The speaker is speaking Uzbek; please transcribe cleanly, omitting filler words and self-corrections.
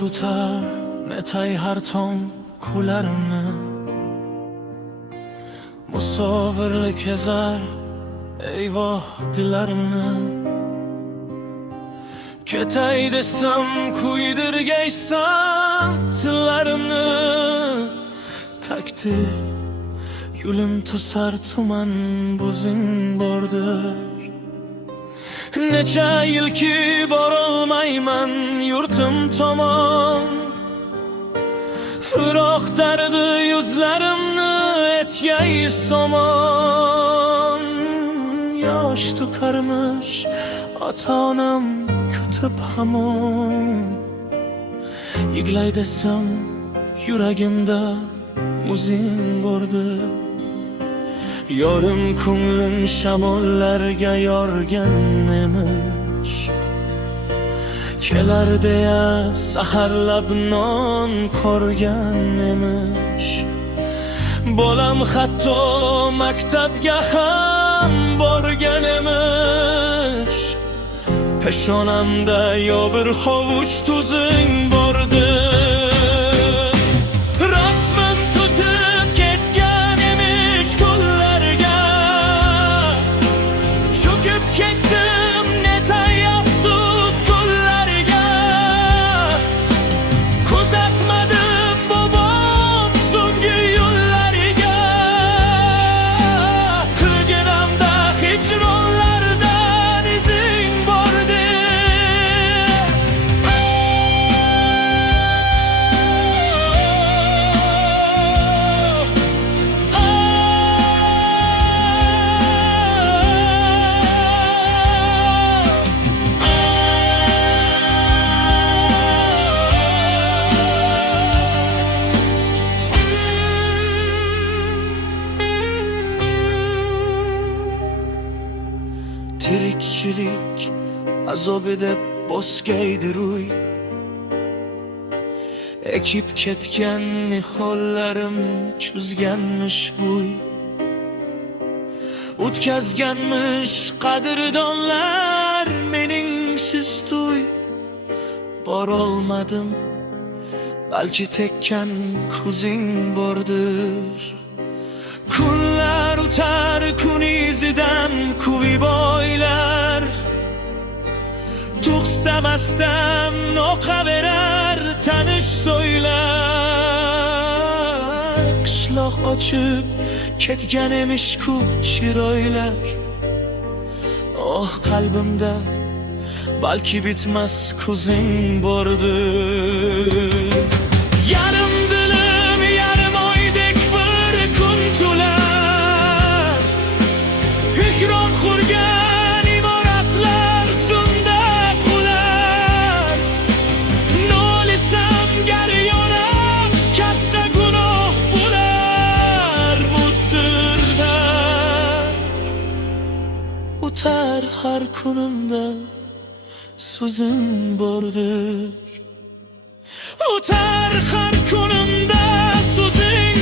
tutar netay har tong kunlarimni. Musofirlik ezar eyvoh dillarimni. Ketay desam kuydirgaysan tillarimni. Takdir yo'lim to'sar tuman bo'zing bordir. Necha yilki borolmayman yurtim tomon. Firoq dardi yuzlarimni etgay somon. Yosh to'karmish ota-onam kutib hamon. Yiglay desam yuragimda o'zing bordir. Yorim ko'nglim shamollarga yorgan emish. Kelar deya saharlab non ko'rgan emish. Bolam hatto maktabga ham borgan emish. Peshonamda yo bir hovuch tuzing bordir. Tirikchilik azobi deb bosgaydi ruy. Ekib ketgan nihollarim cho'zganmish bo'y. O'tkazganmish qadrdonlar meningsiz to'y. Borolmadim balki tekkan ko'zing bordir. Kunlar o'tar kun izidan kuvib oylar. To'xtamasdan oqaverar tanish so'ylar. Qishloq ochib ketgan emish-ku chiroylar. Oh qalbimda balki bitmas ko'zing bordir. Yarim dilim yarim oydek bir kun to'lar. Hikron qurgan imoratlar sunda qular. Nolisam gar yoram katta gunoh bo'lar. Mutirlar o'tar har kunimda so'zing bordir. O'tar har kunimda so'zing